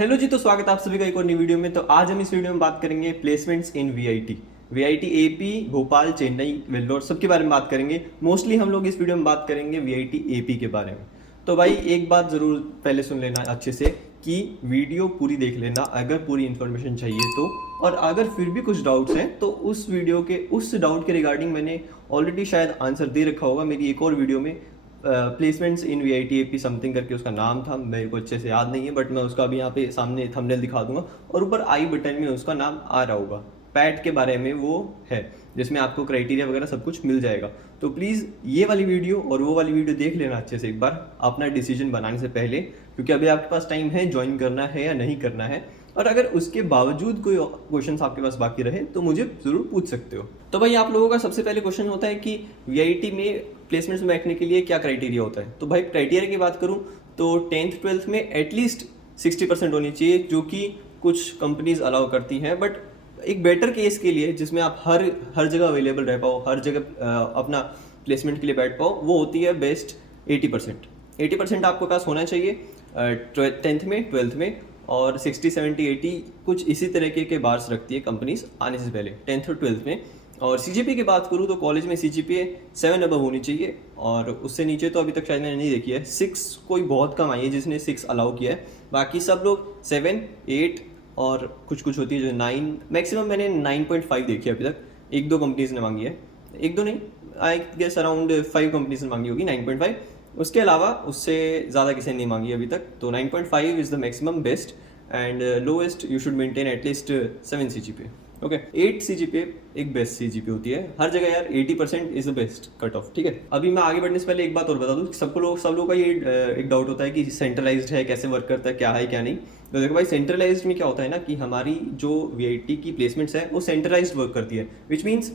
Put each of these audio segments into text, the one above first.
Hello जी, तो स्वागत है आप सभी का एक और नई वीडियो में। तो आज हम इस वीडियो में बात करेंगे प्लेसमेंट्स इन वीआईटी एपी, भोपाल, चेन्नई, वेल्लोर सबके बारे में बात करेंगे। मोस्टली हम लोग इस वीडियो में बात करेंगे वीआईटी एपी के बारे में। तो भाई एक बात ज़रूर पहले सुन लेना अच्छे से कि वीडियो पूरी देख लेना अगर पूरी इन्फॉर्मेशन चाहिए तो। और अगर फिर भी कुछ डाउट्स हैं तो उस वीडियो के उस डाउट के रिगार्डिंग मैंने ऑलरेडी शायद आंसर दे रखा होगा मेरी एक और वीडियो में। प्लेसमेंट्स इन वीआईटी एपी समथिंग करके उसका नाम था, मेरे को अच्छे से याद नहीं है, बट मैं उसका अभी यहाँ पे सामने थंबनेल दिखा दूंगा और ऊपर आई बटन में उसका नाम आ रहा होगा। पैट के बारे में वो है जिसमें आपको क्राइटेरिया वगैरह सब कुछ मिल जाएगा। तो प्लीज़ ये वाली वीडियो और वो वाली वीडियो देख लेना अच्छे से एक बार अपना डिसीजन बनाने से पहले, क्योंकि अभी आपके पास टाइम है ज्वाइन करना है या नहीं करना है। और अगर उसके बावजूद कोई क्वेश्चन आपके पास बाकी रहे तो मुझे ज़रूर पूछ सकते हो। तो भाई आप लोगों का सबसे पहले क्वेश्चन होता है कि वीआईटी में प्लेसमेंट्स में बैठने के लिए क्या क्राइटेरिया होता है। तो भाई क्राइटेरिया की बात करूं तो 10th 12th में एटलीस्ट 60% होनी चाहिए, जो कि कुछ कंपनीज अलाउ करती हैं। बट एक बेटर केस के लिए जिसमें आप हर जगह अवेलेबल रह पाओ, हर जगह अपना प्लेसमेंट के लिए बैठ पाओ, वो होती है बेस्ट 80%। 80% आपके पास होना चाहिए 10th में 12th में, और 60 70 80 कुछ इसी तरीके के बार्स रखती है कंपनीज आने से पहले 10th और 12th में। और सीजीपीए की बात करूँ तो कॉलेज में सीजीपीए 7 अबव होनी चाहिए, और उससे नीचे तो अभी तक शायद मैंने नहीं देखी है। 6 कोई बहुत कम आई है जिसने 6 अलाउ किया है, बाकी सब लोग 7 8 और कुछ कुछ होती है जो 9, मैक्सिमम मैंने 9.5 देखी है अभी तक। एक दो कंपनीज ने मांगी है, एक दो नहीं, आई गेस अराउंड 5 कंपनीज ने मांगी होगी 9.5। उसके अलावा उससे ज़्यादा किसी ने नहीं मांगी अभी तक। तो 9.5 is the maximum best, and lowest you should maintain at least 7 CGPA। Okay, 8 CGPA एक बेस्ट CGPA होती है हर जगह यार। 80% is the best cut off, ठीक है। अभी मैं आगे बढ़ने से पहले एक बात और बता दूं, सब लोगों का ये एक डाउट होता है कि सेंट्रलाइज्ड है, कैसे वर्क करता है, क्या है क्या नहीं। तो देखो भाई, सेंट्रलाइज्ड में क्या होता है ना कि हमारी जो वीआईटी की प्लेसमेंट्स है वो सेंट्रलाइज्ड वर्क करती है, विच मीन्स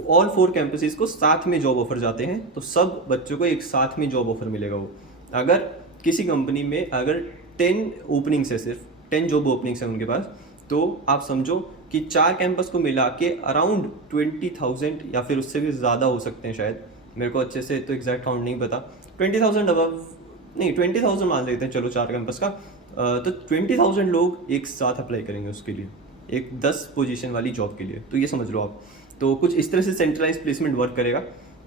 ऑल 4 कैंपसेस को साथ में जॉब ऑफर जाते हैं। तो सब बच्चों को एक साथ में जॉब ऑफर मिलेगा। वो अगर किसी कंपनी में अगर 10 ओपनिंग्स है, सिर्फ 10 जॉब ओपनिंग्स है उनके पास, तो आप समझो कि 4 कैंपस को मिला के अराउंड 20,000 या फिर उससे भी ज़्यादा हो सकते हैं शायद, मेरे को अच्छे से तो एग्जैक्ट काउंट नहीं पता। 20,000 अबव नहीं, 20,000 मान लेते हैं चलो 4 कैंपस का। तो 20,000 लोग एक साथ अप्लाई करेंगे उसके लिए, एक 10 पोजीशन वाली जॉब के लिए। तो ये समझ लो आप। तो कुछ इस तरह से सेंट्रलाइज प्लेसमेंट वर्क करेगा।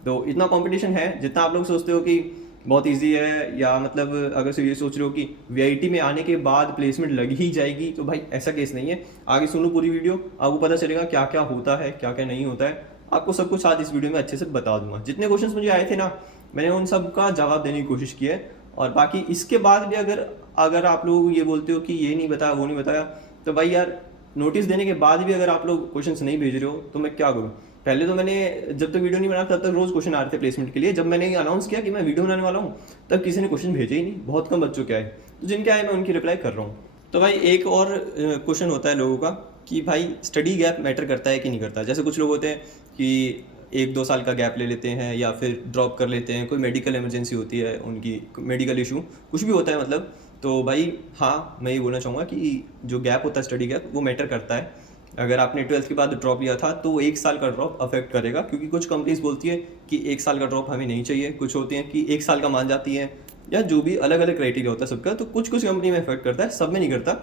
तो इतना कंपटीशन है, जितना आप लोग सोचते हो कि बहुत इजी है, या मतलब अगर ये सोच रहे हो कि वीआईटी में आने के बाद प्लेसमेंट लग ही जाएगी, तो भाई ऐसा केस नहीं है। आगे सुनो पूरी वीडियो, आपको पता चलेगा क्या क्या होता है, क्या क्या नहीं होता है। आपको सब कुछ आज इस वीडियो में अच्छे से बता दूंगा। जितने क्वेश्चंस मुझे आए थे ना, मैंने उन सब का जवाब देने की कोशिश की है। और बाकी इसके बाद भी अगर आप लोग ये बोलते हो कि ये नहीं बताया वो नहीं बताया, तो भाई यार नोटिस देने के बाद भी अगर आप लोग क्वेश्चंस नहीं भेज रहे हो तो मैं क्या करूँ। पहले तो मैंने जब तक वीडियो नहीं बना तब तक रोज क्वेश्चन आ रहे थे प्लेसमेंट के लिए। जब मैंने अनाउंस किया कि मैं वीडियो बनाने वाला हूँ तब किसी ने क्वेश्चन भेजे ही नहीं, बहुत कम बच्चों के आए। तो जिनके आए मैं उनकी रिप्लाई कर रहा हूँ। तो भाई एक और क्वेश्चन होता है लोगों का कि भाई स्टडी गैप मैटर करता है कि नहीं करता। जैसे कुछ लोग होते हैं कि 1-2 साल का गैप ले लेते हैं या फिर ड्रॉप कर लेते हैं, कोई मेडिकल इमरजेंसी होती है उनकी, मेडिकल इशू कुछ भी होता है मतलब। तो भाई हाँ, मैं ये बोलना चाहूँगा कि जो गैप होता है स्टडी गैप, वो मैटर करता है। अगर आपने 12th के बाद ड्रॉप लिया था तो 1 साल का ड्रॉप अफेक्ट करेगा, क्योंकि कुछ कंपनीज बोलती है कि 1 साल का ड्रॉप हमें नहीं चाहिए, कुछ होती हैं कि 1 साल का मान जाती हैं, या जो भी अलग अलग क्राइटेरिया होता है सबका। तो कुछ कंपनी में अफेक्ट करता है, सब में नहीं करता।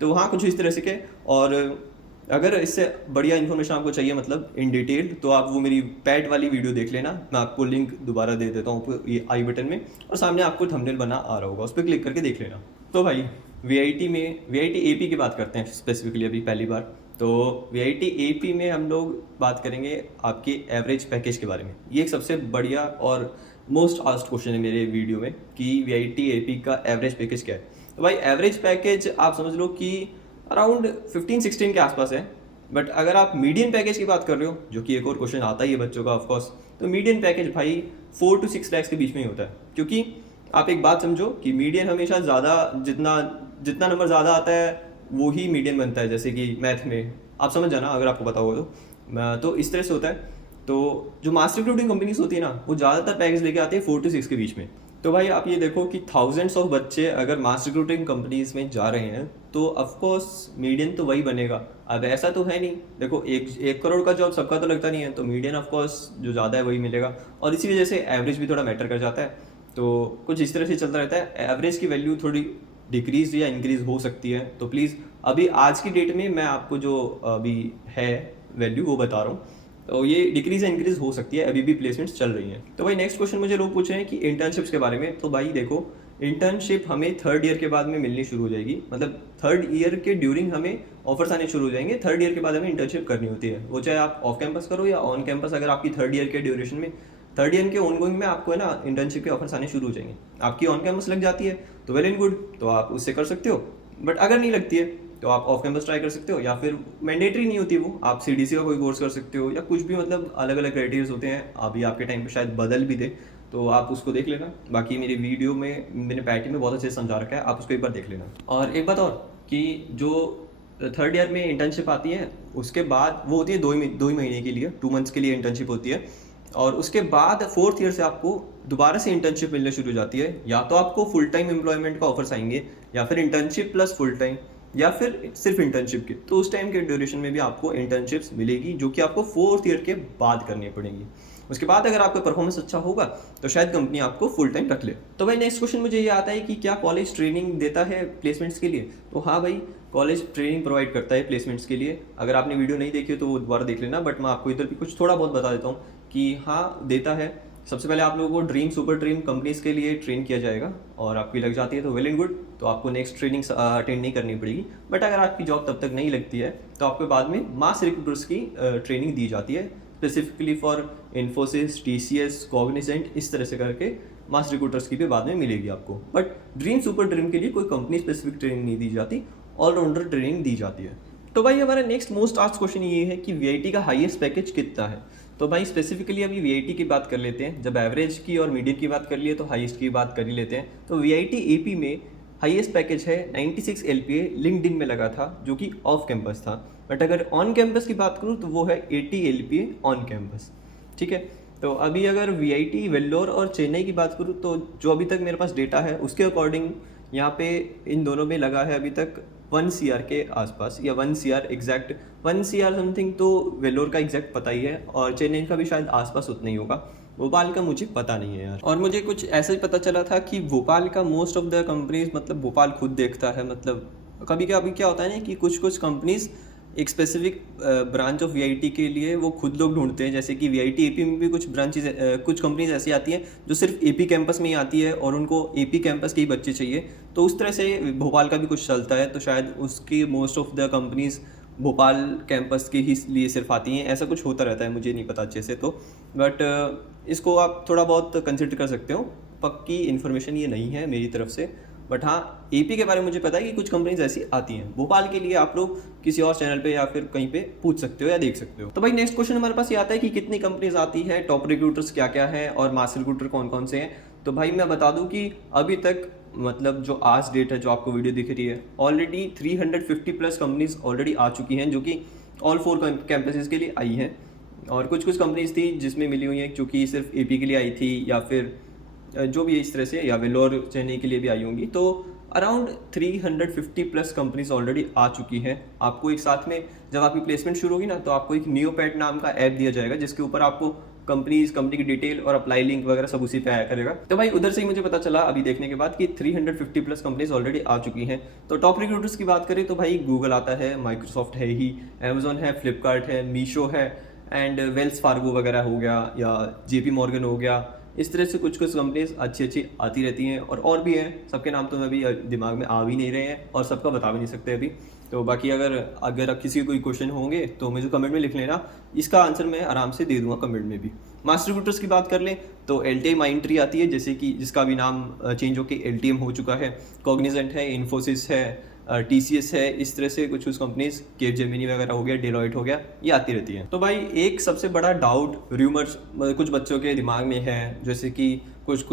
तो हाँ, कुछ इस तरह से के। और अगर इससे बढ़िया इन्फॉर्मेशन आपको चाहिए मतलब इन डिटेल, तो आप वो मेरी पैट वाली वीडियो देख लेना। मैं आपको लिंक दोबारा दे देता हूँ ये आई बटन में, और सामने आपको थंबनेल बना आ रहा होगा, उस पर क्लिक करके देख लेना। तो भाई वीआईटी एपी की बात करते हैं स्पेसिफिकली अभी पहली बार। तो वीआईटी एपी में हम लोग बात करेंगे आपके एवरेज पैकेज के बारे में। ये एक सबसे बढ़िया और मोस्ट आस्क्ड क्वेश्चन है मेरे वीडियो में कि वीआईटी एपी का एवरेज पैकेज क्या है। तो भाई एवरेज पैकेज आप समझ लो कि अराउंड 15-16 के आसपास है। बट अगर आप मीडियन पैकेज की बात कर रहे हो, जो कि एक और क्वेश्चन आता ही है बच्चों का ऑफकोर्स, तो मीडियन पैकेज भाई 4 to 6 लाख के बीच में ही होता है। क्योंकि आप एक बात समझो कि मीडियन हमेशा ज़्यादा, जितना नंबर ज़्यादा आता है वो ही मीडियन बनता है। जैसे कि मैथ में आप समझ जाना अगर आपको पता होगा तो इस तरह से होता है। तो जो मास रिक्रूटिंग कंपनीज होती है ना, वो ज़्यादातर पैकेज लेके आते हैं 4 to 6 के बीच में। तो भाई आप ये देखो कि थाउजेंड्स ऑफ बच्चे अगर मास रिक्रूटिंग कंपनीज में जा रहे हैं तो ऑफकोर्स मीडियन तो वही बनेगा। अब ऐसा तो है नहीं, देखो 1 करोड़ का जॉब सबका तो लगता नहीं है, तो मीडियन ऑफकोर्स जो ज़्यादा है वही मिलेगा। और इसी वजह से एवरेज भी थोड़ा मैटर कर जाता है। तो कुछ इस तरह से चलता रहता है। एवरेज की वैल्यू थोड़ी डिक्रीज या इंक्रीज हो सकती है। तो प्लीज़ अभी आज की डेट में मैं आपको जो अभी है वैल्यू वो बता रहा हूँ, तो ये डिक्रीज या इंक्रीज हो सकती है, अभी भी प्लेसमेंट्स चल रही हैं। तो भाई नेक्स्ट क्वेश्चन मुझे लोग पूछ रहे हैं कि इंटर्नशिप्स के बारे में। तो भाई देखो, इंटर्नशिप हमें थर्ड ईयर के बाद में मिलनी शुरू हो जाएगी, मतलब थर्ड ईयर के ड्यूरिंग हमें ऑफर्स आने शुरू हो जाएंगे। थर्ड ईयर के बाद हमें इंटर्नशिप करनी होती है, वो चाहे आप ऑफ कैंपस करो या ऑन कैंपस। अगर आपकी थर्ड ईयर के ड्यूरेशन में, थर्ड ईयर के ऑनगोइंग में आपको है ना इंटर्नशिप के ऑफर्स आने शुरू हो जाएंगे। आपकी ऑन कैंपस लग जाती है तो वेल एंड गुड, तो आप उससे कर सकते हो। बट अगर नहीं लगती है तो आप ऑफ कैंपस ट्राई कर सकते हो, या फिर मैंडेटरी नहीं होती वो, आप सीडीसी का कोई कोर्स कर सकते हो, या कुछ भी, मतलब अलग अलग क्राइटेरिया होते हैं। अभी आपके टाइम पे शायद बदल भी दे, तो आप उसको देख लेना। बाकी मेरी वीडियो में मैंने पैटी में बहुत अच्छे से समझा रखा है, आप उसको एक बार देख लेना। और एक बात और कि जो थर्ड ईयर में इंटर्नशिप आती है उसके बाद वो होती है दो ही महीने के लिए, 2 मंथ्स के लिए इंटर्नशिप होती है। और उसके बाद फोर्थ ईयर से आपको दोबारा से इंटर्नशिप मिलने शुरू हो जाती है। या तो आपको फुल टाइम एम्प्लॉयमेंट का ऑफर्स आएंगे, या फिर इंटर्नशिप प्लस फुल टाइम, या फिर सिर्फ इंटर्नशिप के। तो उस टाइम के ड्यूरेशन में भी आपको इंटर्नशिप्स मिलेगी, जो कि आपको फोर्थ ईयर के बाद करनी पड़ेंगी। उसके बाद अगर आपका परफॉर्मेंस अच्छा होगा तो शायद कंपनी आपको फुल टाइम रख ले। तो भाई नेक्स्ट क्वेश्चन मुझे ये आता है कि क्या कॉलेज ट्रेनिंग देता है प्लेसमेंट्स के लिए? तो हाँ भाई, कॉलेज ट्रेनिंग प्रोवाइड करता है प्लेसमेंट्स के लिए। अगर आपने वीडियो नहीं देखी हो तो वो दोबारा देख लेना, बट मैं आपको इधर भी कुछ थोड़ा बहुत बता देता हूँ कि हाँ देता है। सबसे पहले आप लोगों को ड्रीम सुपर ड्रीम कंपनीज के लिए ट्रेन किया जाएगा, और आपकी लग जाती है तो वेल एंड गुड, तो आपको नेक्स्ट ट्रेनिंग अटेंड नहीं करनी पड़ेगी। बट अगर आपकी जॉब तब तक नहीं लगती है तो आपको बाद में मास रिक्रूटर्स की ट्रेनिंग दी जाती है, specifically for Infosys, TCS, Cognizant, इस तरह से करके मास रिक्रूटर्स की भी बाद में मिलेगी आपको। बट ड्रीम सुपर ड्रीम के लिए कोई कंपनी स्पेसिफिक ट्रेनिंग नहीं दी जाती, ऑलराउंडर ट्रेनिंग दी जाती है। तो भाई हमारा नेक्स्ट मोस्ट आस्क्ड क्वेश्चन ये है कि वीआईटी का हाईएस्ट पैकेज कितना है? तो भाई स्पेसिफिकली अभी वीआईटी की बात कर लेते हैं। जब एवरेज की और मीडियम की बात कर लिए तो हाईएस्ट की बात कर ही लेते हैं। तो वीआईटी एपी में हाईएस्ट पैकेज है 96 LPA, लिंक्डइन में लगा था, जो कि ऑफ कैंपस था। बट अगर ऑन कैंपस की बात करूँ तो वो है 80 LPA ऑन कैंपस। ठीक है, तो अभी अगर वीआईटी, वेल्लोर और चेन्नई की बात करूँ तो जो अभी तक मेरे पास डेटा है उसके अकॉर्डिंग यहाँ पे इन दोनों में लगा है अभी तक 1 CR के आसपास, या 1 CR एग्जैक्ट, 1 CR समथिंग तो वेल्लोर का एग्जैक्ट पता ही है, और चेन्नई का भी शायद आसपास उतना ही होगा। भोपाल का मुझे पता नहीं है यार। और मुझे कुछ ऐसा ही पता चला था कि भोपाल का मोस्ट ऑफ द कंपनीज, मतलब भोपाल खुद देखता है, मतलब कभी क्या होता है ना कि कुछ कंपनीज एक स्पेसिफिक ब्रांच ऑफ वीआईटी के लिए वो खुद लोग ढूंढते हैं। जैसे कि वीआईटी एपी में भी कुछ ब्रांचेज, कुछ कंपनीज ऐसी आती हैं जो सिर्फ एपी कैंपस में ही आती है और उनको एपी कैंपस के ही बच्चे चाहिए। तो उस तरह से भोपाल का भी कुछ चलता है, तो शायद उसकी most of the companies Bhopal campus के ही लिए सिर्फ आती हैं। ऐसा कुछ होता रहता है, मुझे नहीं पता अच्छे से तो, बट इसको आप थोड़ा बहुत कंसिडर कर सकते हो। पक्की इन्फॉर्मेशन ये नहीं है मेरी तरफ से, बट हाँ एपी के बारे में मुझे पता है कि कुछ कंपनीज ऐसी आती हैं। भोपाल के लिए आप लोग किसी और चैनल पे या फिर कहीं पे पूछ सकते हो या देख सकते हो। तो भाई नेक्स्ट क्वेश्चन हमारे पास ये आता है कि कितनी कंपनीज आती है, टॉप रिक्रूटर्स क्या क्या है, और मास रिक्रूटर कौन कौन से हैं। तो भाई मैं बता दूं कि अभी तक, मतलब जो आज डेट है जो आपको वीडियो दिख रही है, ऑलरेडी 350 प्लस कंपनीज ऑलरेडी आ चुकी हैं, जो कि ऑल 4 कैंपसेस के लिए आई हैं। और कुछ कंपनीज थी जिसमें मिली हुई हैं क्योंकि सिर्फ एपी के लिए आई थी, या फिर जो भी इस तरह से, या वेल्लोर चेन्नई के लिए भी आई होंगी। तो अराउंड 350 प्लस कंपनीज ऑलरेडी आ चुकी हैं। आपको एक साथ में जब आपकी प्लेसमेंट शुरू होगी ना, तो आपको एक नियोपैड नाम का ऐप दिया जाएगा, जिसके ऊपर आपको कंपनी की डिटेल और अप्लाई लिंक वगैरह सब उसी पे आया करेगा। तो भाई उधर से ही मुझे पता चला अभी देखने के बाद कि 350 प्लस कंपनीज ऑलरेडी आ चुकी हैं। तो टॉप रिक्रूटर्स की बात करें तो भाई गूगल आता है, माइक्रोसॉफ्ट है ही, अमेजोन है, फ्लिपकार्ट है, मीशो है, एंड वेल्स फार्गो वगैरह हो गया, या जेपी मॉर्गन हो गया। इस तरह से कुछ कंपनीज अच्छी आती रहती हैं, और भी हैं। सबके नाम तो मैं अभी दिमाग में आ भी नहीं रहे हैं और सबका बता भी नहीं सकते अभी। तो बाकी अगर किसी को कोई क्वेश्चन होंगे तो मुझे कमेंट में लिख लेना, इसका आंसर मैं आराम से दे दूंगा कमेंट में भी। मास रिक्रूटर्स की बात कर लें तो LTI माइंट्री आती है, जैसे कि जिसका भी नाम चेंज होकर LTM हो चुका है। कॉग्निजेंट है, इन्फोसिस है, TCS है, इस तरह से कुछ कंपनीज, केपजेमिनी वगैरह हो गया, डेलॉयट हो गया, ये आती रहती हैं। तो भाई एक सबसे बड़ा डाउट, रूमर्स कुछ बच्चों के दिमाग में है, जैसे कि कुछ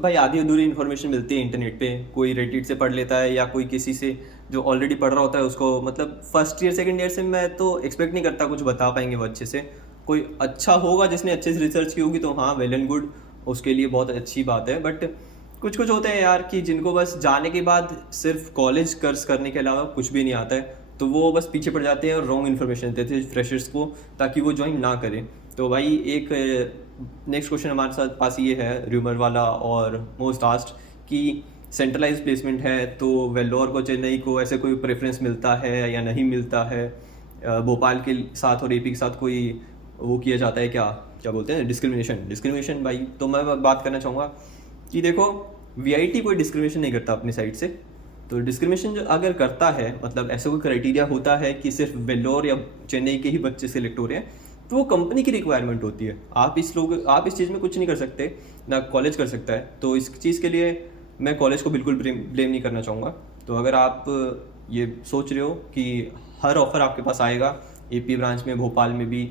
भाई आधी अधूरी इन्फॉर्मेशन मिलती है इंटरनेट पे, कोई रेडिट से पढ़ लेता है या कोई किसी से जो ऑलरेडी पढ़ रहा होता है उसको, मतलब फर्स्ट ईयर सेकंड ईयर से मैं तो एक्सपेक्ट नहीं करता कुछ बता पाएंगे वो अच्छे से। कोई अच्छा होगा जिसने अच्छे से रिसर्च की होगी तो हाँ वेल एंड गुड, उसके लिए बहुत अच्छी बात है। बट कुछ होते हैं यार कि जिनको बस जाने के बाद सिर्फ कॉलेज कर्स करने के अलावा कुछ भी नहीं आता है, तो वो बस पीछे पड़ जाते हैं और रॉन्ग इन्फॉर्मेशन देते हैं फ्रेशर्स को, ताकि वो ज्वाइन ना करें। तो भाई एक नेक्स्ट क्वेश्चन हमारे साथ पास ये है, रूमर वाला और मोस्ट आस्क्ड, कि सेंट्रलाइज प्लेसमेंट है तो वेल्लोर को चेन्नई को ऐसे कोई प्रेफरेंस मिलता है या नहीं मिलता है, भोपाल के साथ और एपी के साथ कोई वो किया जाता है क्या क्या बोलते हैं डिस्क्रिमिनेशन भाई। तो मैं बात करना चाहूँगा कि देखो वीआईटी कोई डिस्क्रिमिनेशन नहीं करता अपनी साइड से। तो डिस्क्रिमिनेशन जो अगर करता है, मतलब ऐसा कोई क्राइटेरिया होता है कि सिर्फ वेल्लोर या चेन्नई के ही बच्चे सिलेक्ट हो रहे हैं, तो वो कंपनी की रिक्वायरमेंट होती है। आप इस चीज़ में कुछ नहीं कर सकते, ना कॉलेज कर सकता है। तो इस चीज़ के लिए मैं कॉलेज को बिल्कुल ब्लेम नहीं करना चाहूँगा। तो अगर आप ये सोच रहे हो कि हर ऑफर आपके पास आएगा एपी ब्रांच में, भोपाल में भी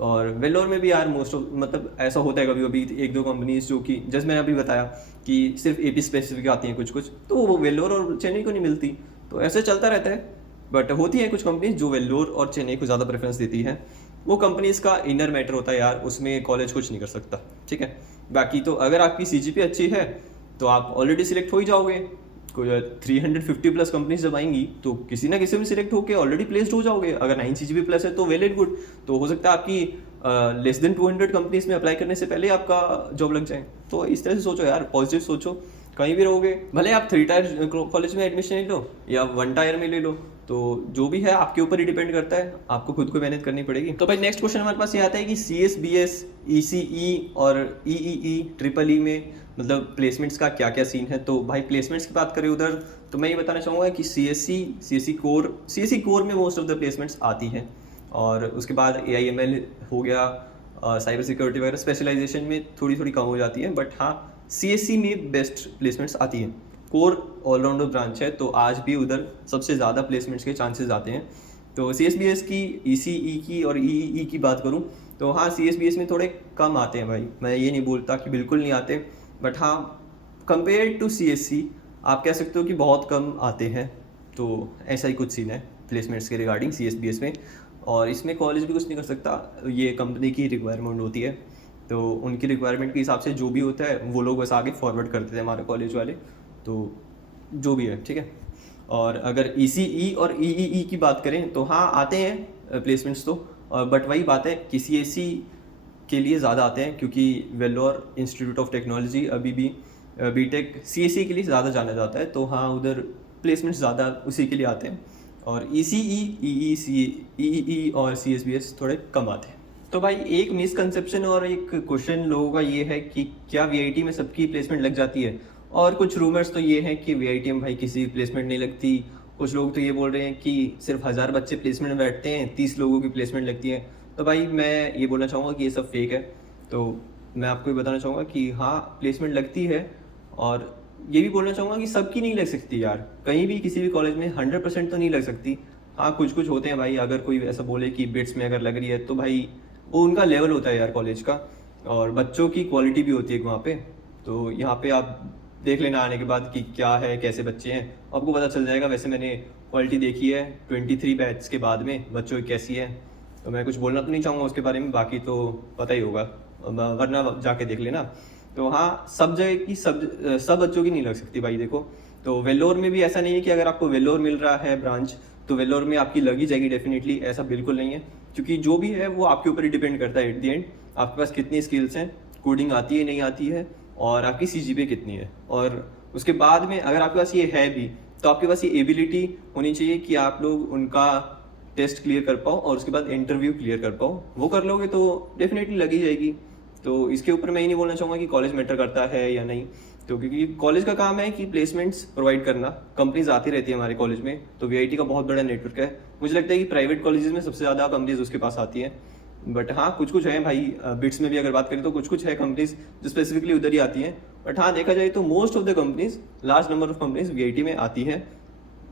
और वेल्लोर में भी, यार मोस्ट ऑफ मतलब ऐसा होता है कभी कभी एक दो कंपनीज जो कि जैसे मैंने अभी बताया कि सिर्फ एपी स्पेसिफिक आती हैं कुछ, तो वो वेल्लोर और चेन्नई को नहीं मिलती। तो ऐसे चलता रहता है। बट होती है कुछ कंपनीज जो वेल्लोर और चेन्नई को ज़्यादा प्रेफरेंस देती है। वो कंपनीज का इनर मैटर होता है यार, उसमें कॉलेज कुछ नहीं कर सकता, ठीक है। बाकी तो अगर आपकी सीजीपी अच्छी है तो आप ऑलरेडी सिलेक्ट हो ही जाओगे। कोई 350 प्लस कंपनीज जब आएंगी तो किसी ना किसी में सिलेक्ट होकर ऑलरेडी प्लेस्ड हो जाओगे। अगर 9 सीजीपी प्लस है तो वेल एंड गुड। तो हो सकता है आपकी लेस देन 200 कंपनीज में अप्लाई करने से पहले आपका जॉब लग जाए। तो इस तरह से सोचो यार, पॉजिटिव सोचो। कहीं भी रहोगे, भले आप 3 टायर कॉलेज में एडमिशन ले लो या 1 टायर में ले लो, तो जो भी है आपके ऊपर ही डिपेंड करता है, आपको खुद को मेहनत करनी पड़ेगी। तो भाई नेक्स्ट क्वेश्चन हमारे पास ये आता है कि CSBS, ECE और EEE, ट्रिपल ई में मतलब प्लेसमेंट्स का क्या क्या सीन है। तो भाई प्लेसमेंट्स की बात करें उधर, तो मैं ये बताना चाहूँगा कि CSE कोर में मोस्ट ऑफ द प्लेसमेंट्स आती हैं। और उसके बाद AIML हो गया, साइबर सिक्योरिटी वगैरह स्पेशलाइजेशन में थोड़ी थोड़ी कम हो जाती है। बट हाँ, CSE में बेस्ट प्लेसमेंट्स आती हैं। कोर ऑलराउंडर ब्रांच है तो आज भी उधर सबसे ज़्यादा प्लेसमेंट्स के चांसेस आते हैं। तो CSBS की, ECE की और EEE की बात करूँ तो हाँ, CSBS में थोड़े कम आते हैं भाई। मैं ये नहीं बोलता कि बिल्कुल नहीं आते, बट हाँ कंपेयर टू CSE आप कह सकते हो कि बहुत कम आते हैं। तो ऐसा ही कुछ सीन है प्लेसमेंट्स के रिगार्डिंग CSBS में। और इसमें कॉलेज भी कुछ नहीं कर सकता, ये कंपनी की रिक्वायरमेंट होती है। तो उनकी रिक्वायरमेंट के हिसाब से जो भी होता है वो लोग बस आगे फॉरवर्ड कर देते हैं हमारे कॉलेज वाले। तो जो भी है ठीक है। और अगर ECE और EEE की बात करें तो हाँ आते हैं प्लेसमेंट्स तो, बट वही बात है कि CSE के लिए ज़्यादा आते हैं क्योंकि वेल्लोर इंस्टीट्यूट ऑफ टेक्नोलॉजी अभी भी BTech CSE के लिए ज़्यादा जाना जाता है। तो हाँ उधर प्लेसमेंट्स ज़्यादा उसी के लिए आते हैं। और ECE, EEE और CSBS थोड़े कम आते हैं। तो भाई एक मिसकंसेप्शन और एक क्वेश्चन लोगों का ये है कि क्या VIT में सबकी प्लेसमेंट लग जाती है। और कुछ रूमर्स तो ये हैं कि VIT में भाई किसी की प्लेसमेंट नहीं लगती। कुछ लोग तो ये बोल रहे हैं कि सिर्फ 1000 बच्चे प्लेसमेंट में बैठते हैं, 30 लोगों की प्लेसमेंट लगती है। तो भाई मैं ये बोलना चाहूँगा कि ये सब फेक है। तो मैं आपको ये बताना चाहूँगा कि हाँ प्लेसमेंट लगती है, और ये भी बोलना चाहूँगा कि सबकी नहीं लग सकती यार। कहीं भी किसी भी कॉलेज में 100% तो नहीं लग सकती। हाँ कुछ कुछ होते हैं भाई, अगर कोई ऐसा बोले कि बिट्स में अगर लग रही है तो भाई वो उनका लेवल होता है यार कॉलेज का, और बच्चों की क्वालिटी भी होती है वहाँ पे। तो यहाँ पे आप देख लेना आने के बाद कि क्या है, कैसे बच्चे हैं, आपको पता चल जाएगा। वैसे मैंने क्वालिटी देखी है 23 बैच के बाद में बच्चों की कैसी है, तो मैं कुछ बोलना तो नहीं चाहूँगा उसके बारे में, बाकी तो पता ही होगा, वरना जाके देख लेना। तो हाँ सब जगह की सब बच्चों की नहीं लग सकती भाई। देखो तो वेल्लोर में भी ऐसा नहीं है कि अगर आपको वेल्लोर मिल रहा है ब्रांच तो वेल्लोर में आपकी लग ही जाएगी डेफिनेटली, ऐसा बिल्कुल नहीं है। क्योंकि जो भी है वो आपके ऊपर ही डिपेंड करता है एट द एंड, आपके पास कितनी स्किल्स हैं, कोडिंग आती है नहीं आती है, और आपकी CGPA कितनी है। और उसके बाद में अगर आपके पास ये है भी तो आपके पास ये एबिलिटी होनी चाहिए कि आप लोग उनका टेस्ट क्लियर कर पाओ और उसके बाद इंटरव्यू क्लियर कर पाओ। वो कर लोगे तो डेफिनेटली लगी जाएगी। तो इसके ऊपर मैं ये नहीं बोलना चाहूँगा कि कॉलेज मैटर करता है या नहीं, तो क्योंकि कॉलेज का काम है कि प्लेसमेंट्स प्रोवाइड करना। कंपनीज आती रहती है हमारे कॉलेज में, तो VIT का बहुत बड़ा नेटवर्क है। मुझे लगता है कि प्राइवेट कॉलेजेस में सबसे ज़्यादा कंपनीज उसके पास आती हैं। बट हाँ कुछ कुछ है भाई, बिट्स में भी अगर बात करें तो कुछ कुछ है कंपनीज जो स्पेसिफिकली उधर ही आती हैं। बट हाँ देखा जाए तो most of the companies, large number of companies VIT में आती है।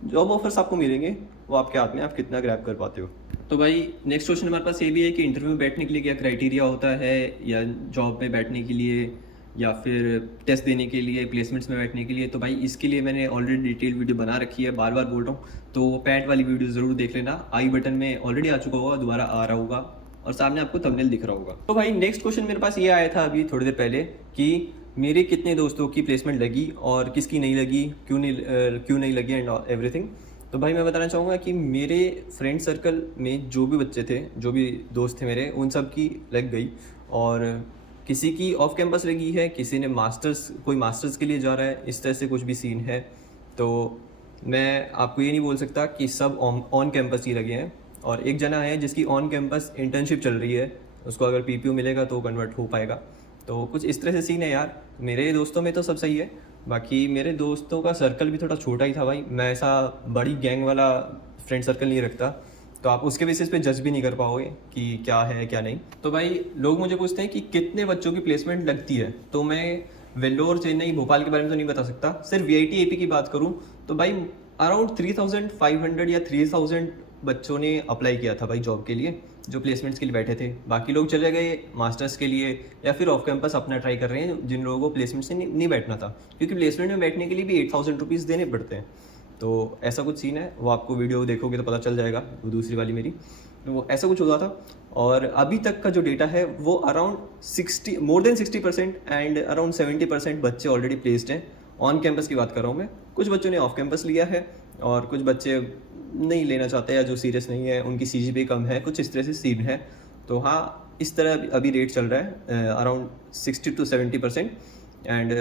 जॉब ऑफर्स आपको मिलेंगे, वो आपके हाथ में, आप कितना ग्रैब कर पाते हो। तो भाई नेक्स्ट क्वेश्चन हमारे पास ये भी है कि इंटरव्यू में बैठने के लिए क्या क्राइटेरिया होता है, या जॉब में बैठने के लिए, या फिर टेस्ट देने के लिए, प्लेसमेंट्स में बैठने के लिए। तो भाई इसके लिए मैंने ऑलरेडी डिटेल वीडियो बना रखी है, बार बार बोल रहा हूँ, तो पैट वाली वीडियो ज़रूर देख लेना। आई बटन में ऑलरेडी आ चुका होगा, दोबारा आ रहा होगा, और सामने आपको थंबनेल दिख रहा होगा। तो भाई नेक्स्ट क्वेश्चन मेरे पास ये आया था अभी थोड़ी देर पहले कि मेरे कितने दोस्तों की प्लेसमेंट लगी और किसकी नहीं लगी, क्यों नहीं लगी एंड एवरीथिंग। तो भाई मैं बताना चाहूँगा कि मेरे फ्रेंड सर्कल में जो भी बच्चे थे, जो भी दोस्त थे मेरे, उन सब की लग गई। और किसी की ऑफ कैंपस लगी है, किसी ने मास्टर्स, कोई मास्टर्स के लिए जा रहा है, इस तरह से कुछ भी सीन है। तो मैं आपको ये नहीं बोल सकता कि सब ऑन कैंपस ही लगे हैं। और एक जना है जिसकी ऑन कैंपस इंटर्नशिप चल रही है, उसको अगर पीपीयू मिलेगा तो कन्वर्ट हो पाएगा। तो कुछ इस तरह से सीन है यार। मेरे दोस्तों में तो सब सही है, बाकी मेरे दोस्तों का सर्कल भी थोड़ा छोटा ही था भाई। मैं ऐसा बड़ी गैंग वाला फ्रेंड सर्कल नहीं रखता, तो आप उसके बेसिस पे जज भी नहीं कर पाओगे कि क्या है क्या नहीं। तो भाई लोग मुझे पूछते हैं कि कितने बच्चों की प्लेसमेंट लगती है, तो मैं वेल्लोर, चेन्नई, भोपाल के बारे में तो नहीं बता सकता। सिर्फ वीआईटी एपी की बात करूँ तो भाई अराउंड 3500 या 3000 बच्चों ने अप्लाई किया था भाई जॉब के लिए, जो प्लेसमेंट्स के लिए बैठे थे। बाकी लोग चले गए मास्टर्स के लिए या फिर ऑफ कैंपस अपना ट्राई कर रहे हैं, जिन लोगों को प्लेसमेंट से नहीं बैठना था, क्योंकि प्लेसमेंट में बैठने के लिए भी 8000 रुपीज़ देने पड़ते हैं। तो ऐसा कुछ सीन है, वो आपको वीडियो देखोगे तो पता चल जाएगा, वो दूसरी वाली मेरी। तो ऐसा कुछ हुआ था। और अभी तक का जो डेटा है वो around 60, more than 60% and around 70% बच्चे ऑलरेडी प्लेस्ड हैं। ऑन कैंपस की बात कर रहा हूँ मैं। कुछ बच्चों ने ऑफ कैंपस लिया है और कुछ बच्चे नहीं लेना चाहते या जो सीरियस नहीं है, उनकी सीजीपीए कम है, कुछ इस तरह से सीन है। तो हाँ, इस तरह अभी रेट चल रहा है अराउंड 60 to 70%। एंड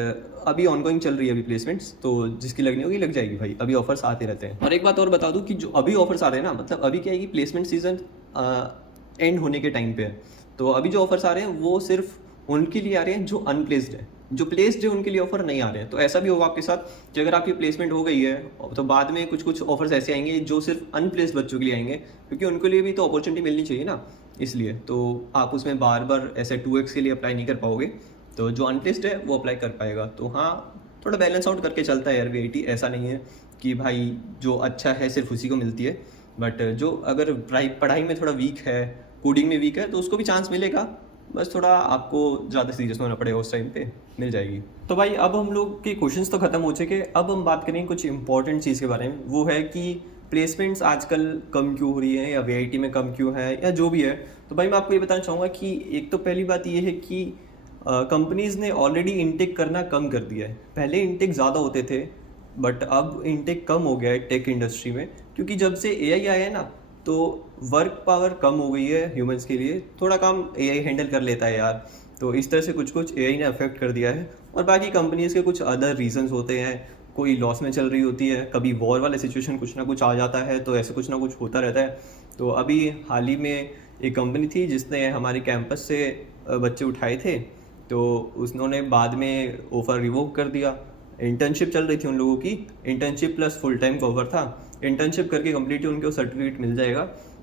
अभी ऑनगोइंग चल रही है अभी प्लेसमेंट्स, तो जिसकी लगनी होगी लग जाएगी भाई। अभी ऑफर्स आते रहते हैं। और एक बात और बता दूं कि जो अभी ऑफर्स आ रहे हैं ना, मतलब अभी क्या है कि प्लेसमेंट सीजन एंड होने के टाइम पे है। तो अभी जो ऑफर्स आ रहे हैं वो सिर्फ उनके लिए आ रहे हैं जो अनप्लेस्ड है। जो प्लेस्ड है उनके लिए ऑफर नहीं आ रहे हैं। तो ऐसा भी होगा आपके साथ कि अगर आपकी प्लेसमेंट हो गई है तो बाद में कुछ ऑफर्स ऐसे आएंगे जो सिर्फ अनप्लेस्ड बच्चों के लिए आएंगे, क्योंकि उनके लिए भी तो अपॉर्चुनिटी मिलनी चाहिए ना, इसलिए। तो आप उसमें बार बार ऐसे 2x के लिए अप्लाई नहीं कर पाओगे, तो जो अनप्लेस्ड है वो अप्लाई कर पाएगा। तो हाँ, थोड़ा बैलेंस आउट करके चलता है यार वीआईटी। ऐसा नहीं है कि भाई जो अच्छा है सिर्फ उसी को मिलती है, बट जो अगर पढ़ाई में थोड़ा वीक है, कोडिंग में वीक है, तो उसको भी चांस मिलेगा। बस थोड़ा आपको ज़्यादा सीरियस होना पड़ेगा, उस टाइम पे मिल जाएगी। तो भाई अब हम लोग के क्वेश्चंस तो ख़त्म हो चुके। अब हम बात करेंगे कुछ इंपॉर्टेंट चीज़ के बारे में। वो है कि प्लेसमेंट्स आजकल कम क्यों हो रही है, या वीआईटी में कम क्यों है, या जो भी है। तो भाई मैं आपको ये बताना चाहूँगा कि एक तो पहली बात ये है कि कंपनीज़ ने ऑलरेडी इनटेक करना कम कर दिया है। पहले इनटेक ज़्यादा होते थे, बट अब इनटेक कम हो गया है टेक इंडस्ट्री में, क्योंकि जब से एआई आया है ना, तो वर्क पावर कम हो गई है ह्यूमंस के लिए। थोड़ा काम एआई हैंडल कर लेता है यार। तो इस तरह से कुछ एआई ने अफेक्ट कर दिया है। और बाकी कंपनीज़ के कुछ अदर रीजंस होते हैं, कोई लॉस में चल रही होती है, कभी वॉर वाला सिचुएशन कुछ ना कुछ आ जाता है, तो ऐसे कुछ ना कुछ होता रहता है। तो अभी हाल ही में एक कंपनी थी जिसने हमारे कैंपस से बच्चे उठाए थे, तो उन्होंने बाद में ऑफर रिवोक कर दिया। इंटर्नशिप चल रही थी उन लोगों की, इंटर्नशिप प्लस फुल टाइम का ऑफर था। इंटर्नशिप करके कम्प्लीटली उनको सर्टिफिकेट मिल जाएगा,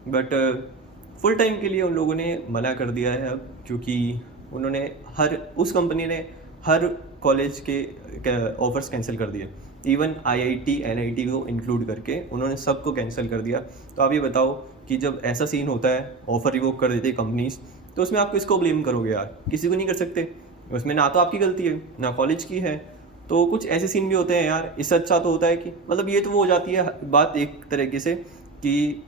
बट फुल टाइम के लिए उन लोगों ने मना कर दिया है अब, क्योंकि उन्होंने उस कंपनी ने हर कॉलेज के ऑफर्स कैंसिल कर दिए। इवन आईआईटी एनआईटी को इंक्लूड करके उन्होंने सबको कैंसिल कर दिया। तो आप ये बताओ कि जब ऐसा सीन होता है, ऑफर रिवोक कर देती है कंपनीज, तो उसमें आप किसको ब्लेम करोगे यार? किसी को नहीं कर सकते। उसमें ना तो आपकी गलती है ना कॉलेज की है। तो कुछ ऐसे सीन भी होते हैं यार। इससे अच्छा तो होता है कि मतलब ये तो वो हो जाती है बात एक तरीके से कि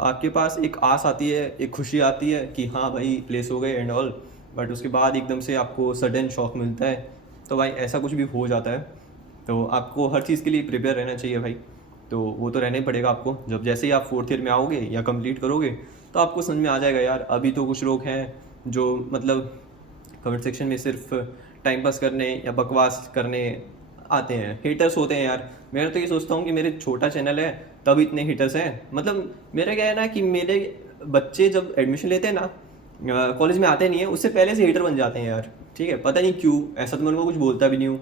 आपके पास एक आस आती है, एक खुशी आती है कि हाँ भाई प्लेस हो गए एंड ऑल, बट उसके बाद एकदम से आपको सडन शॉक मिलता है। तो भाई ऐसा कुछ भी हो जाता है। तो आपको हर चीज़ के लिए प्रिपेयर रहना चाहिए भाई। तो वो तो रहना ही पड़ेगा आपको। जब जैसे ही आप 4th ईयर में आओगे या कंप्लीट करोगे तो आपको समझ में आ जाएगा यार। अभी तो कुछ लोग हैं जो मतलब कमेंट सेक्शन में सिर्फ टाइम पास करने या बकवास करने आते हैं। हेटर्स होते हैं यार। मैं तो ये सोचता हूँ कि मेरे छोटा चैनल है तब इतने हेटर्स हैं। मतलब मेरा क्या है ना कि मेरे बच्चे जब एडमिशन लेते हैं ना, कॉलेज में आते नहीं है, उससे पहले से हेटर बन जाते हैं यार। ठीक है, पता नहीं क्यों। ऐसा तो मैं उनको कुछ बोलता भी नहीं हूँ,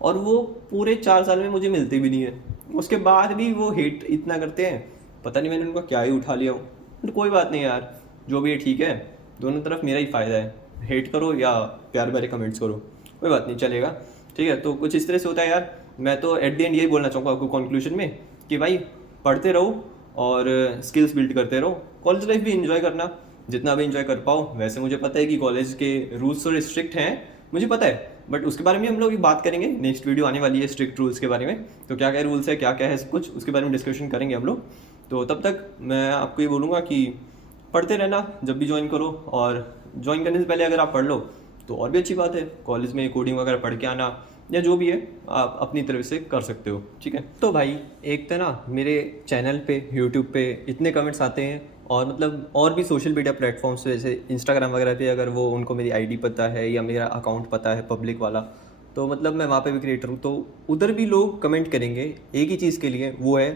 और वो पूरे 4 साल में मुझे मिलते भी नहीं है। उसके बाद भी वो हेट इतना करते हैं, पता नहीं मैंने उनका क्या ही उठा लिया हूँ। तो कोई बात नहीं यार, जो भी है ठीक है। दोनों तरफ मेरा ही फ़ायदा है। हेट करो या प्यार भरे कमेंट्स करो, कोई बात नहीं, चलेगा। ठीक है, तो कुछ इस तरह से होता है यार। मैं तो एट द एंड यही बोलना चाहूँगा आपको कंक्लूजन में कि भाई पढ़ते रहो और स्किल्स बिल्ड करते रहो। कॉलेज लाइफ भी इंजॉय करना जितना भी इंजॉय कर पाओ। वैसे मुझे पता है कि कॉलेज के रूल्स थोड़े स्ट्रिक्ट हैं, मुझे पता है, बट उसके बारे में हम लोग बात करेंगे। नेक्स्ट वीडियो आने वाली है स्ट्रिक्ट रूल्स के बारे में। तो क्या क्या रूल्स है, क्या क्या है सब कुछ, उसके बारे में डिस्कशन करेंगे हम लोग। तो तब तक मैं आपको ये बोलूँगा कि पढ़ते रहना जब भी ज्वाइन करो, और ज्वाइन करने से पहले अगर आप पढ़ लो तो और भी अच्छी बात है। कॉलेज में कोडिंग वगैरह पढ़ के आना या जो भी है आप अपनी तरफ से कर सकते हो। ठीक है, तो भाई एक तो ना मेरे चैनल पे यूट्यूब पे इतने कमेंट्स आते हैं और मतलब और भी सोशल मीडिया प्लेटफॉर्म्स जैसे इंस्टाग्राम वगैरह पे अगर वो उनको मेरी आईडी पता है या मेरा अकाउंट पता है पब्लिक वाला, तो मतलब मैं वहाँ पे भी क्रिएटर हूँ, तो उधर भी लोग कमेंट करेंगे एक ही चीज़ के लिए, वो है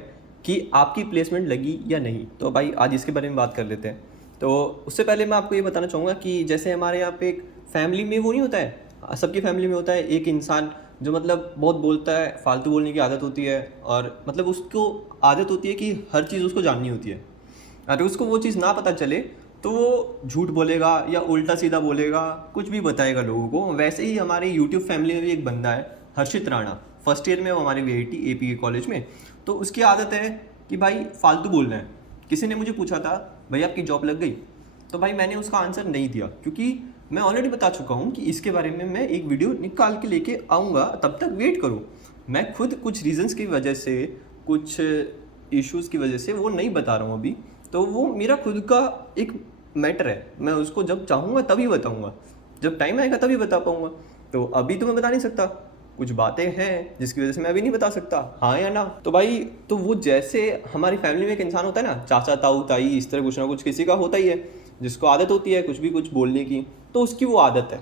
कि आपकी प्लेसमेंट लगी या नहीं। तो भाई आज इसके बारे में बात कर लेते हैं। तो उससे पहले मैं आपको ये बताना चाहूँगा कि जैसे हमारे यहाँ पे एक फैमिली में वो नहीं होता है, सबकी फैमिली में होता है एक इंसान जो मतलब बहुत बोलता है, फालतू बोलने की आदत होती है, और मतलब उसको आदत होती है कि हर चीज़ उसको जाननी होती है। अगर उसको वो चीज़ ना पता चले तो वो झूठ बोलेगा या उल्टा सीधा बोलेगा, कुछ भी बताएगा लोगों को। वैसे ही हमारे यूट्यूब फैमिली में भी एक बंदा है हर्षित राणा, फर्स्ट ईयर में वो हमारे VIT AP के कॉलेज में। तो उसकी आदत है कि भाई फालतू बोलना है। किसी ने मुझे पूछा था भाई आपकी जॉब लग गई, तो भाई मैंने उसका आंसर नहीं दिया, क्योंकि मैं ऑलरेडी बता चुका हूँ कि इसके बारे में मैं एक वीडियो निकाल के लेके आऊँगा, तब तक वेट करो। मैं खुद कुछ रीजंस की वजह से, कुछ इश्यूज़ की वजह से वो नहीं बता रहा हूँ अभी, तो वो मेरा खुद का एक मैटर है। मैं उसको जब चाहूँगा तभी बताऊँगा, जब टाइम आएगा तभी बता पाऊँगा। तो अभी तो मैं बता नहीं सकता, कुछ बातें हैं जिसकी वजह से मैं अभी नहीं बता सकता, हाँ या ना। तो भाई तो वो जैसे हमारी फैमिली में एक इंसान होता है ना, चाचा ताऊ ताई, इस तरह कुछ ना कुछ किसी का होता ही है जिसको आदत होती है कुछ भी कुछ बोलने की। तो उसकी वो आदत है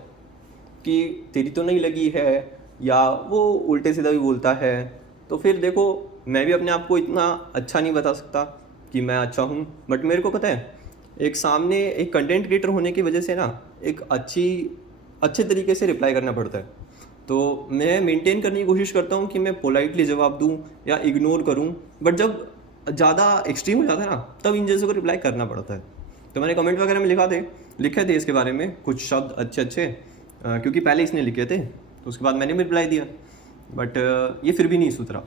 कि तेरी तो नहीं लगी है, या वो उल्टे सीधा भी बोलता है। तो फिर देखो, मैं भी अपने आप को इतना अच्छा नहीं बता सकता कि मैं अच्छा हूँ, बट मेरे को पता है एक सामने एक कंटेंट क्रिएटर होने की वजह से ना एक अच्छे तरीके से रिप्लाई करना पड़ता है। तो मैं मेंटेन करने की कोशिश करता हूँ कि मैं पोलाइटली जवाब दूँ या इग्नोर करूँ, बट जब ज़्यादा एक्सट्रीम हो जाता है ना, तब इन जैसों को रिप्लाई करना पड़ता है। तो मैंने कमेंट वगैरह में लिखे थे इसके बारे में कुछ शब्द अच्छे क्योंकि पहले इसने लिखे थे, तो उसके बाद मैंने भी रिप्लाई दिया, बट ये फिर भी नहीं सुधरा।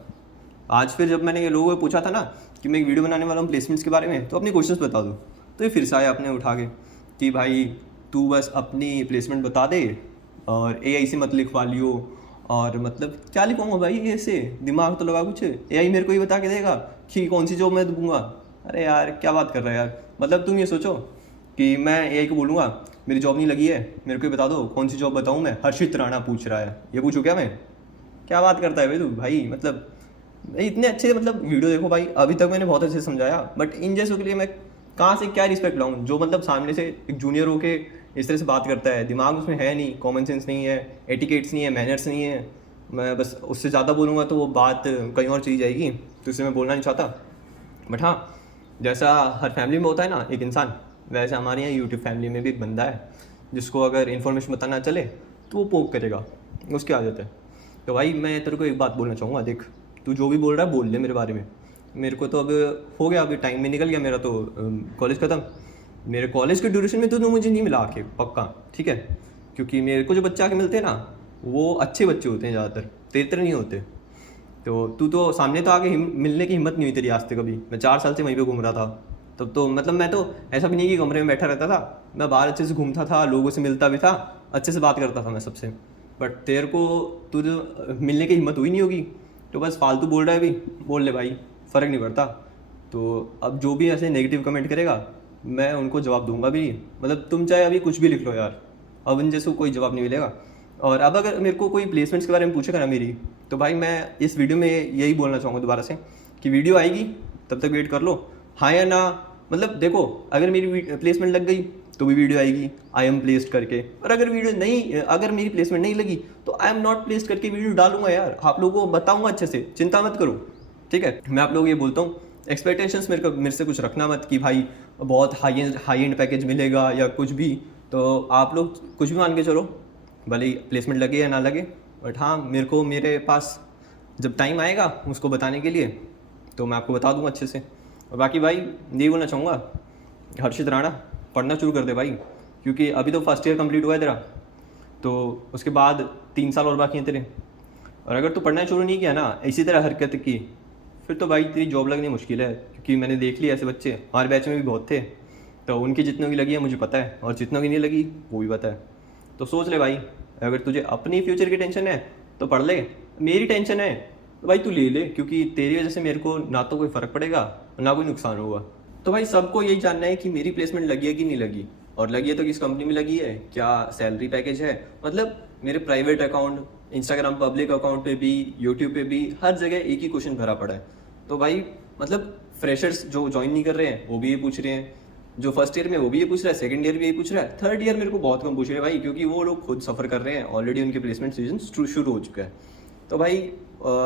आज फिर जब मैंने ये लोगों को पूछा था ना कि मैं एक वीडियो बनाने वाला हूँ प्लेसमेंट्स के बारे में, तो अपने क्वेश्चंस बता दो, तो ये फिर से आया अपने उठा के कि भाई तू बस अपनी प्लेसमेंट बता दे और AI से मत लिखवा लियो। और मतलब क्या लिखवाऊंगा भाई, ऐसे दिमाग तो लगा कुछ, AI मेरे को ही बता के देगा कि कौन सी जॉब मैं दूंगा। अरे यार क्या बात कर रहा है यार, मतलब तुम ये सोचो कि मैं AI को बोलूँगा मेरी जॉब नहीं लगी है, मेरे को ही बता दो कौन सी जॉब बताऊँ मैं, हर्षित राणा पूछ रहा है, ये पूछूँ क्या मैं? क्या बात करता है भाई तू? भाई मतलब इतने अच्छे मतलब वीडियो देखो भाई, अभी तक मैंने बहुत अच्छे से समझाया, बट इन जैसों के लिए मैं कहाँ से क्या रिस्पेक्ट लाऊं, जो मतलब सामने से एक जूनियर होके इस तरह से बात करता है, दिमाग उसमें है नहीं, कॉमन सेंस नहीं है, एटिकेट्स नहीं है, मैनर्स नहीं है। मैं बस उससे ज़्यादा बोलूँगा तो वो बात कहीं और चीज़ जाएगी, तो इससे मैं बोलना नहीं चाहता। बट हाँ, जैसा हर फैमिली में होता है ना एक इंसान, वैसे हमारे यहाँ यूट्यूब फैमिली में भी एक बंदा है जिसको अगर इन्फॉर्मेशन बताना चले तो वो पोक करेगा, उसकी आदत है। तो भाई मैं तेरे को एक बात बोलना चाहूँगा, देख तू जो भी बोल रहा है बोल ले मेरे बारे में, मेरे को तो अब हो गया, अभी टाइम में निकल गया मेरा, तो कॉलेज ख़त्म। मेरे कॉलेज के ड्यूरेशन में तो मुझे नहीं मिला आके पक्का, ठीक है, क्योंकि मेरे को जो बच्चे आके मिलते हैं ना वो अच्छे बच्चे होते हैं ज़्यादातर, तेरे नहीं होते। तो तू तो सामने तो आके मिलने की हिम्मत नहीं हुई तेरी आज तक कभी। मैं 4 साल से वहीं पे घूम रहा था, तब तो मतलब मैं तो ऐसा भी नहीं कि कमरे में बैठा रहता था, मैं बाहर अच्छे से घूमता था, लोगों से मिलता भी था, अच्छे से बात करता था मैं सबसे। बट तेरे को तुझे मिलने की हिम्मत हुई नहीं होगी, तो बस फालतू बोल रहा है, अभी बोल ले भाई, फ़र्क नहीं पड़ता। तो अब जो भी ऐसे नेगेटिव कमेंट करेगा मैं उनको जवाब दूंगा भी नहीं, मतलब तुम चाहे अभी कुछ भी लिख लो यार, अब इन जैसे कोई जवाब नहीं मिलेगा। और अब अगर मेरे को कोई प्लेसमेंट्स के बारे में पूछेगा ना मेरी, तो भाई मैं इस वीडियो में यही बोलना चाहूँगा दोबारा से कि वीडियो आएगी तब तक वेट कर लो, हाँ या ना। मतलब देखो, अगर मेरी प्लेसमेंट लग गई तो भी वीडियो आएगी आई एम प्लेस्ड करके, और अगर मेरी प्लेसमेंट नहीं लगी तो आई एम नॉट प्लेस्ड करके वीडियो डालूंगा यार, आप लोगों को बताऊंगा अच्छे से, चिंता मत करो, ठीक है। मैं आप लोगों को ये बोलता हूँ, एक्सपेक्टेशंस मेरे से कुछ रखना मत कि भाई बहुत हाई एंड पैकेज मिलेगा या कुछ भी। तो आप लोग कुछ भी मान के चलो, भले ही प्लेसमेंट लगे या ना लगे, बट हाँ मेरे पास जब टाइम आएगा उसको बताने के लिए तो मैं आपको बता दूंगा अच्छे से। और बाकी भाई यही बोलना चाहूँगा, हर्षित राणा पढ़ना शुरू कर दे भाई, क्योंकि अभी तो फर्स्ट ईयर कंप्लीट हुआ है तेरा, तो उसके बाद 3 साल और बाकी हैं तेरे। और अगर तू पढ़ना शुरू नहीं किया ना इसी तरह हरकत की, फिर तो भाई तेरी जॉब लगनी मुश्किल है, क्योंकि मैंने देख लिया ऐसे बच्चे, हमारे बैच में भी बहुत थे, तो उनकी जितनों की लगी है मुझे पता है, और जितनों की नहीं लगी वो भी पता है। तो सोच ले भाई, अगर तुझे अपनी फ्यूचर की टेंशन है तो पढ़ ले, मेरी टेंशन है तो भाई तू ले, क्योंकि तेरी वजह से मेरे को ना तो कोई फ़र्क पड़ेगा ना कोई नुकसान होगा। तो भाई सबको यही जानना है कि मेरी प्लेसमेंट लगी है कि नहीं लगी, और लगी है तो किस कंपनी में लगी है, क्या सैलरी पैकेज है। मतलब मेरे private account, Instagram public account पे भी, यूट्यूब पे भी, हर जगह एक ही क्वेश्चन भरा पड़ा है। तो भाई मतलब फ्रेशर्स जो ज्वाइन नहीं कर रहे हैं वो भी ये पूछ रहे हैं, जो फर्स्ट ईयर में वो भी ये पूछ रहा है, सेकंड ईयर भी ये पूछ रहा है, थर्ड ईयर मेरे को बहुत कम पूछ रहे हैं भाई, क्योंकि वो लोग खुद सफ़र कर रहे हैं, ऑलरेडी उनके प्लेसमेंट सीजन शुरू हो चुका है। तो भाई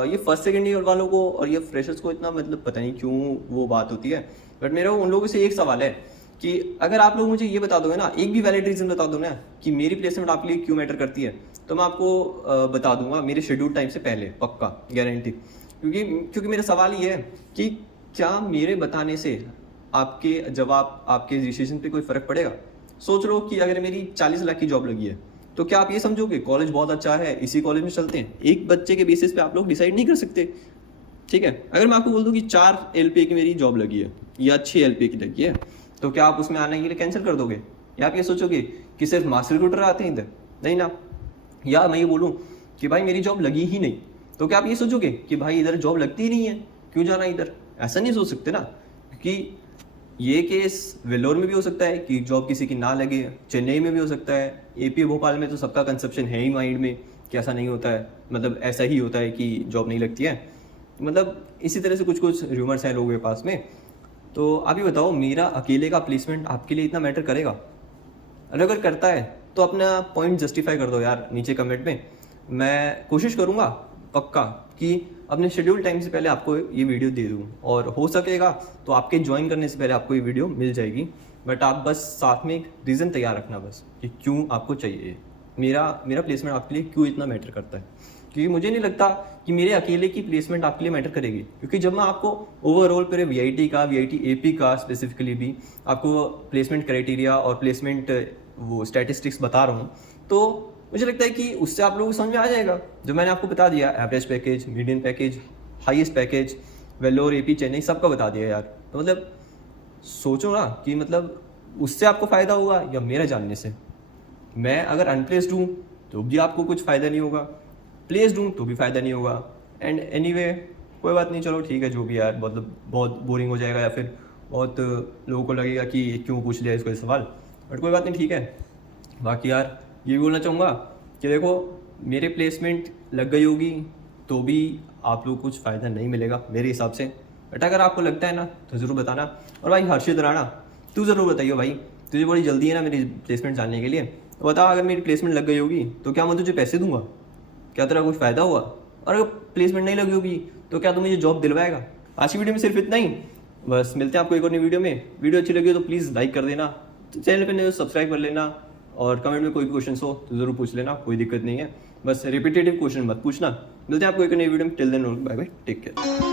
ये फर्स्ट सेकंड ईयर वालों को और ये फ्रेशर्स को इतना मतलब पता नहीं क्यों वो बात होती है। बट मेरा उन लोगों से एक सवाल है कि अगर आप लोग मुझे ये बता दोगे ना, एक भी वैलिड रीज़न बता दो ना कि मेरी प्लेसमेंट आपके लिए क्यों मैटर करती है, तो मैं आपको बता दूंगा मेरे शेड्यूल टाइम से पहले, पक्का गारंटी। क्योंकि मेरा सवाल ये है कि क्या मेरे बताने से आपके जवाब, आपके डिसीजन पे कोई फ़र्क पड़ेगा? सोच लो कि अगर मेरी 40 लाख की जॉब लगी है तो क्या आप ये समझोगे कॉलेज बहुत अच्छा है, इसी कॉलेज में चलते हैं? एक बच्चे के बेसिस पे आप लोग डिसाइड नहीं कर सकते, ठीक है? अगर मैं आपको बोल दूं कि 4 LPA की मेरी जॉब लगी है या 6 LPA की लगी है, तो क्या आप उसमें आने के लिए कैंसिल कर दोगे? या आप ये सोचोगे कि सिर्फ मास रिक्रूटर आते हैं इधर? नहीं ना। या मैं ये बोलूँ कि भाई मेरी जॉब लगी ही नहीं, तो क्या आप ये सोचोगे कि भाई इधर जॉब लगती ही नहीं है, क्यों जाना इधर? ऐसा नहीं सोच सकते ना, क्योंकि ये केस वेल्लोर में भी हो सकता है कि जॉब किसी की ना लगे, चेन्नई में भी हो सकता है, AP भोपाल में तो सबका कंसेप्शन है ही माइंड में कि ऐसा नहीं होता है, मतलब ऐसा ही होता है कि जॉब नहीं लगती है। मतलब इसी तरह से कुछ कुछ र्यूमर्स हैं लोगों के पास में। तो आप ये बताओ, मेरा अकेले का प्लेसमेंट आपके लिए इतना मैटर करेगा? और अगर करता है तो अपना पॉइंट जस्टिफाई कर दो यार नीचे कमेंट में। मैं कोशिश करूँगा पक्का कि अपने शेड्यूल टाइम से पहले आपको ये वीडियो दे दूँ, और हो सकेगा तो आपके ज्वाइन करने से पहले आपको ये वीडियो मिल जाएगी। बट आप बस साथ में एक रीज़न तैयार रखना बस कि क्यों आपको चाहिए, मेरा प्लेसमेंट आपके लिए क्यों इतना मैटर करता है। क्योंकि मुझे नहीं लगता कि मेरे अकेले की प्लेसमेंट आपके लिए मैटर करेगी, क्योंकि जब मैं आपको ओवरऑल पूरे VIT का, VIT AP का स्पेसिफिकली भी आपको प्लेसमेंट क्राइटेरिया और प्लेसमेंट वो स्टैटिस्टिक्स बता रहा हूँ, तो मुझे लगता है कि उससे आप लोगों को समझ में आ जाएगा। जो मैंने आपको बता दिया, average package, median package, highest package, Vellore, AP, Chennai, सबका बता दिया यार। तो मतलब सोचो ना कि मतलब उससे आपको फ़ायदा होगा या मेरा जानने से? मैं अगर अनप्लेस्ड हूँ तो भी आपको कुछ फ़ायदा नहीं होगा, प्लेस्ड हूँ तो भी फ़ायदा नहीं होगा। एंड एनीवे कोई बात नहीं, चलो ठीक है, जो भी यार, मतलब बहुत बोरिंग हो जाएगा या फिर बहुत लोगों को लगेगा कि क्यों पूछ लिया इसको ये सवाल, बट कोई बात नहीं, ठीक है। बाकी यार ये भी बोलना चाहूँगा कि देखो, मेरे प्लेसमेंट लग गई होगी तो भी आप लोग को कुछ फ़ायदा नहीं मिलेगा मेरे हिसाब से। बट अगर आपको लगता है ना तो ज़रूर बताना। और भाई हर्षित राणा, तू ज़रूर बताइए भाई, तुझे बड़ी जल्दी है ना मेरी प्लेसमेंट जानने के लिए, तो बता, अगर मेरी प्लेसमेंट लग गई होगी तो क्या मैं तुझे पैसे दूंगा? क्या तेरा कुछ फ़ायदा हुआ? और अगर प्लेसमेंट नहीं लगी होगी तो क्या तू मुझे जॉब दिलवाएगा? आज की वीडियो में सिर्फ इतना ही, बस मिलते हैं आपको एक और नई वीडियो में। वीडियो अच्छी लगी हो तो प्लीज़ लाइक कर देना, चैनल पर नहीं सब्सक्राइब कर लेना, और कमेंट में कोई भी क्वेश्चन हो तो ज़रूर पूछ लेना, कोई दिक्कत नहीं है। बस रिपीटेटिव क्वेश्चन मत पूछना। मिलते हैं आपको एक नई वीडियो में। Till then bye bye, take care.